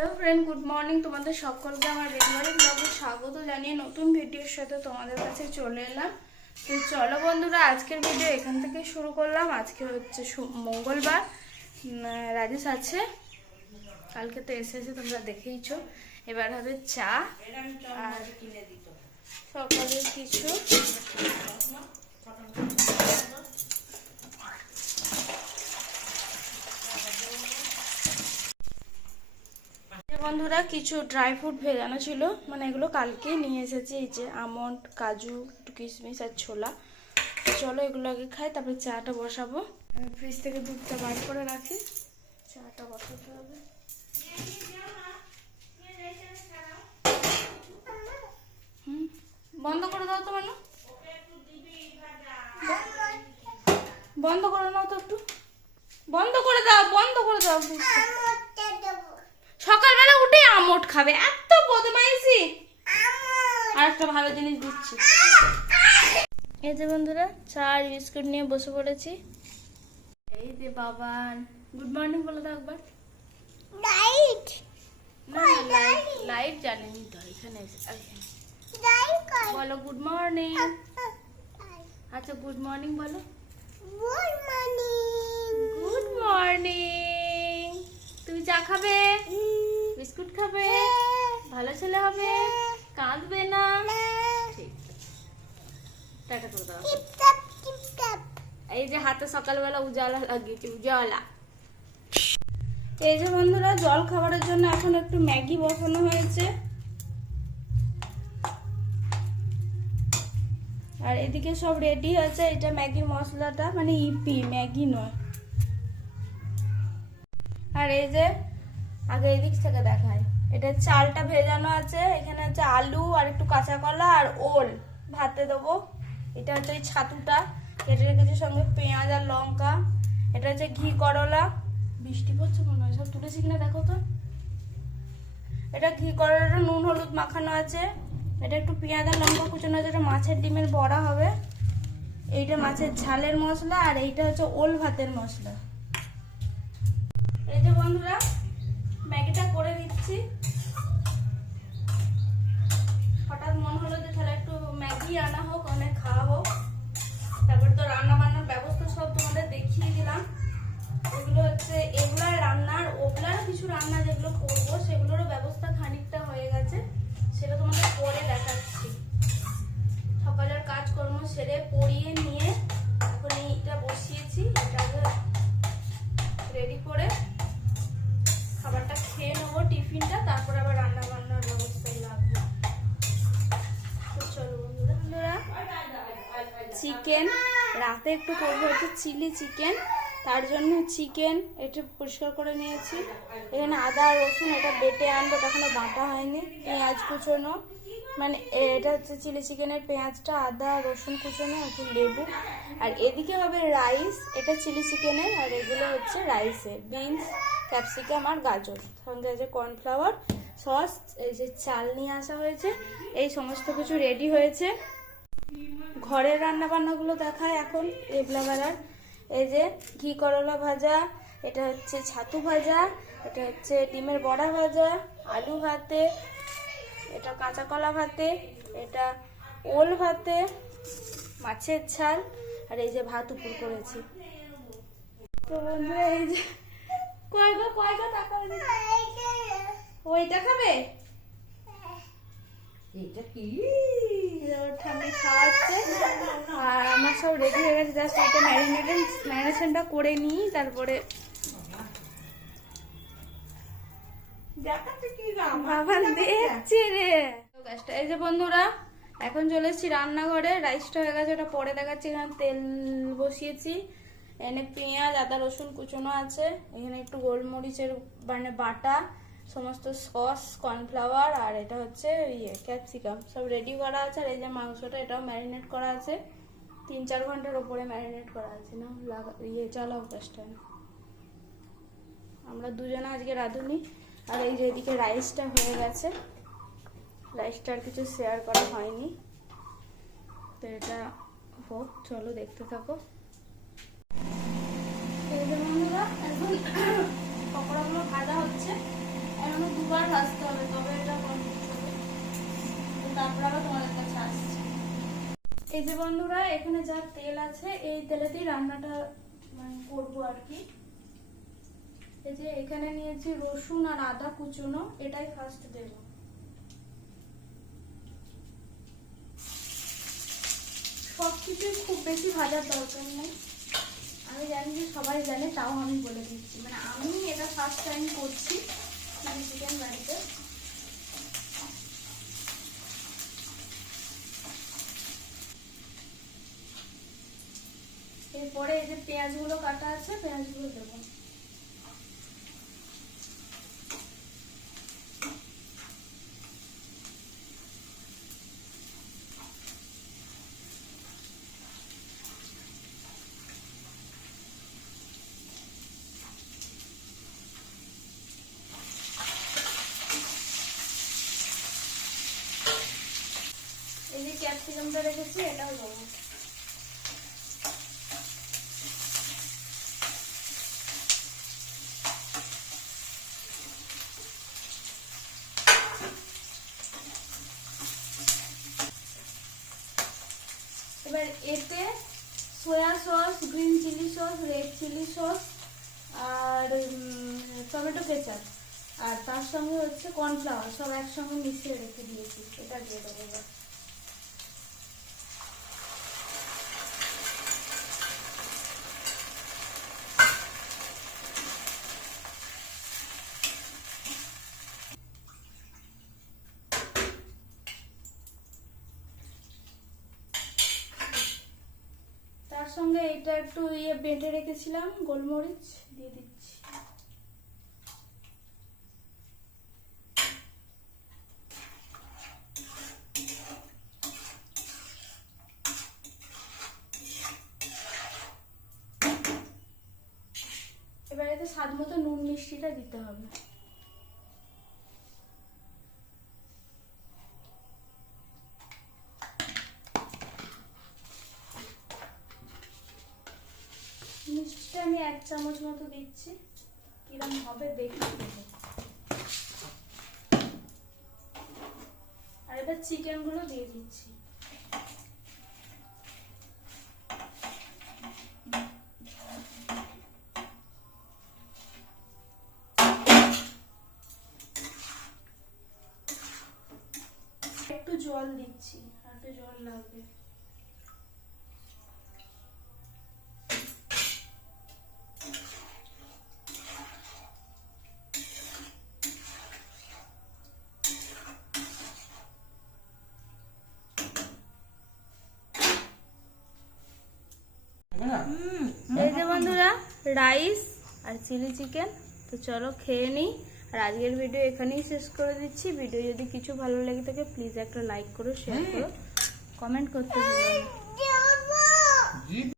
Hello friend, good morning. তোমাদের সকলকে আমার রেগুলার ব্লগে স্বাগত জানিয়ে নতুন ভিডিওর সাথে তোমাদের কাছে চলে এলাম। তো চলো বন্ধুরা, আজকের ভিডিও এখান থেকে শুরু করলাম। আজকে হচ্ছে মঙ্গলবার, রাজেশ আছে, কালকে তো এসেছে তোমরা দেখেইছো। এবার হবে চা আর সকালের কিছু বন্ধুরা, কিছু ড্রাই ফ্রুট ভেজানো ছিল, মানে এগুলো কালকে নিয়ে এসেছি। এই যে আমন্ড, কাজু, একটু কিশমিশ আর ছোলা। চলো এগুলো আগে খাই, তারপরে চাটা বসাবো। ফ্রিজ থেকে দুধটা বার করে রাখি, চাটা বসাতে হবে। বন্ধ করে দাও তো, মানে বন্ধ করে দাও তো, একটু বন্ধ করে দাও, বন্ধ করে দাও। সকালবেলা উঠে আমট খাবে, এত বদমাইশি। আর একটা ভালো জিনিস দিচ্ছি। এই যে বন্ধুরা, চা আর বিস্কুট নিয়ে বসে পড়েছি। এই যে বাবান, গুড মর্নিং বলে দাও একবার। লাইট না, লাইট জ্বালেনি তো, এখানে বলো গুড মর্নিং। আচ্ছা গুড মর্নিং বলো। Good morning. Good morning. তুমি চা খাবে, বিস্কুট খাবে, ভালো ছেলে হবে, কাঁদবে না। ঠিক, টাটা করে দাও। এই যে হাতে সকালবেলা উজালা লাগিয়েছি, উজালা। এই যে বন্ধুরা, জল খাবারের জন্য এখন একটু ম্যাগি বসানো হয়েছে। আর এদিকে সব রেডি হয়েছে। এটা ম্যাগির মশলাটা, মানে ইপি, ম্যাগি নয়। আর এই যে আগে এদিক থেকে দেখায়, এটা চালটা ভেজানো আছে। এখানে হচ্ছে আলু আর একটু কাঁচা কলা আর ওল ভাতে দেবো। এটা হচ্ছে এই ছাতুটা কেটে রেখেছি, সঙ্গে পেঁয়াজ আর লঙ্কা। এটা হচ্ছে ঘি করলা। বৃষ্টি পড়ছে মনে হয়, সব তুলেছি কিনা দেখো তো। এটা ঘি করলাটা নুন হলুদ মাখানো আছে। এটা একটু পেঁয়াজ আর লঙ্কা কুচানো আছে। এটা মাছের ডিমের বড়া হবে। এইটা মাছের ঝালের মশলা, আর এইটা হচ্ছে ওল ভাতের মশলা। এই যে বন্ধুরা, ম্যাগিটা করে দিচ্ছি। হঠাৎ মনে হলো যে তাহলে একটু ম্যাগি আনা হোক, অনেক খাওয়া হোক। তারপর তো রান্না বান্নার ব্যবস্থা সব তোমাদের দেখিয়ে দিলাম। এগুলো হচ্ছে এগুলার রান্নার, ওগুলার কিছু রান্না যেগুলো করবো সেগুলোরও ব্যবস্থা খানিকটা হয়ে গেছে, সেটা তোমাদের পরে দেখাচ্ছি। সকালের কাজকর্ম সেরে পরিয়ে নিয়ে এখন এইটা বসিয়েছি। এটাকে রেডি করে খাবারটা খেয়ে নেবো, টিফিনটা, তারপর আবার রান্না বান্নার ব্যবস্থায় লাগবে। চলো বন্ধুরা, চিকেন রাতে একটু করবো, হচ্ছে চিলি চিকেন। তার জন্য চিকেন একটু পরিষ্কার করে নিয়েছি। এখানে আদা রসুন এটা বেটে আনবো, এখনো বাটা হয়নি। পেঁয়াজ কুচোনো, মানে এটা হচ্ছে চিলি চিকেনের পেঁয়াজটা, আদা রসুন কুচোনো, একটু লেবু। আর এদিকে হবে রাইস, এটা চিলি চিকেনের। আর এগুলো হচ্ছে রাইসের বিনস, ক্যাপসিকাম আর গাজর, সঙ্গে আছে কর্নফ্লাওয়ার, সস। এই যে চাল নিয়ে আসা হয়েছে। এই সমস্ত কিছু রেডি হয়েছে। ঘরের রান্না বান্নাগুলো দেখায় এখন এবলাবেলার। এই যে ঘি করলা ভাজা, এটা হচ্ছে ছাতু ভাজা, এটা হচ্ছে ডিমের বড়া ভাজা, আলু ভাতে, এটা কাঁচা কলা ভাতে, এটা ওল ভাতে, মাছের ঝাল। আর এই যে ভাত উপর করেছি। তো বন্ধুরা, এই যে কয়গা টাকা ওইটা খাবে, এটা কি ঠান্ডা খাওয়াচ্ছে। আর আমার সব রেডি হয়ে গেছে, জাস্ট এটা ম্যারিনেশনটা করে নিই, তারপরে দেখছি রে। এই যে বন্ধুরা, এখন চলে এসেছি রান্নাঘরে। রাইসটা হয়ে গেছে, ওটা পরে দেখাচ্ছি। এখানে তেল বসিয়েছি, এখানে পেঁয়াজ আদা রসুন কুচোনো আছে, এখানে একটু গোলমরিচের মানে বাটা, সমস্ত সস, কর্নফ্লাওয়ার, আর এটা হচ্ছে ক্যাপসিকাম, সব রেডি করা আছে। আর এই যে মাংসটা, এটাও ম্যারিনেট করা আছে, 3-4 ঘন্টার ওপরে ম্যারিনেট করা আছে। না চালাও কাজটা, আমরা দুজনে আজকে রাঁধুনি। আর এই যে এদিকে রাইসটা হয়ে গেছে, রাইসটা আর কিছু শেয়ার করা হয়নি, তো এটা হোক, চলো দেখতে থাকো। এই যে বন্ধুরা, এখন পকোড়াগুলো ভাজা হচ্ছে। এখনো দুবার ভাজতে হবে, তবে এটা কমপ্লিট হবে। তারপর আবার তোমাদের কাছে আসছি। এই যে বন্ধুরা, এখানে যা তেল আছে এই তেলেতেই রান্নাটা মানে করবো আর কি। এই যে এখানে নিয়েছি রসুন আর আদা কুচনো, এটাই ফার্স্ট দেব। সবকিছুই খুব বেশি ভাজার দরকার নেই, আমি জানি যে সবাই জানে, তাও আমি বলে দিচ্ছি। মানে আমি এটা ফার্স্ট টাইম করছি মানে চিকেন বাড়িতে। এরপরে এই যে পেঁয়াজগুলো কাটা আছে, পেঁয়াজগুলো দেবো। এই যে ক্যাপসিকামটা রেখেছি, এটাও দেবো। এবার এতে soya sauce, green chilli sauce, red chilli sauce আর টমেটো কেচাপ আর তার সঙ্গে হচ্ছে কর্নফ্লাওয়ার সব একসঙ্গে মিশিয়ে রেখে দিয়েছি, এটা দিয়ে দেবো এবার। তার সঙ্গে এটা একটু বেটে রেখেছিলাম গোলমরিচ দিয়ে দিচ্ছি। এবার এতে স্বাদ মতো নুন মিষ্টিটা দিতে হবে। মিষ্টিটা আমি 1 চামচ মতো দিচ্ছি, কিরম হবে দেখে দেবো। আর এবার চিকেন গুলো দিয়ে দিচ্ছি। একটু জল দিচ্ছি, আর একটু জল লাগবে। এই যে বন্ধুরা, রাইস আর চিলি চিকেন। তো চলো খেয়ে নিই। আর আজকের ভিডিও এখানেই শেষ করে দিচ্ছি। ভিডিও যদি কিছু ভালো লেগে থাকে প্লিজ একটা লাইক করো, শেয়ার করো, কমেন্ট করতে ভুলো না।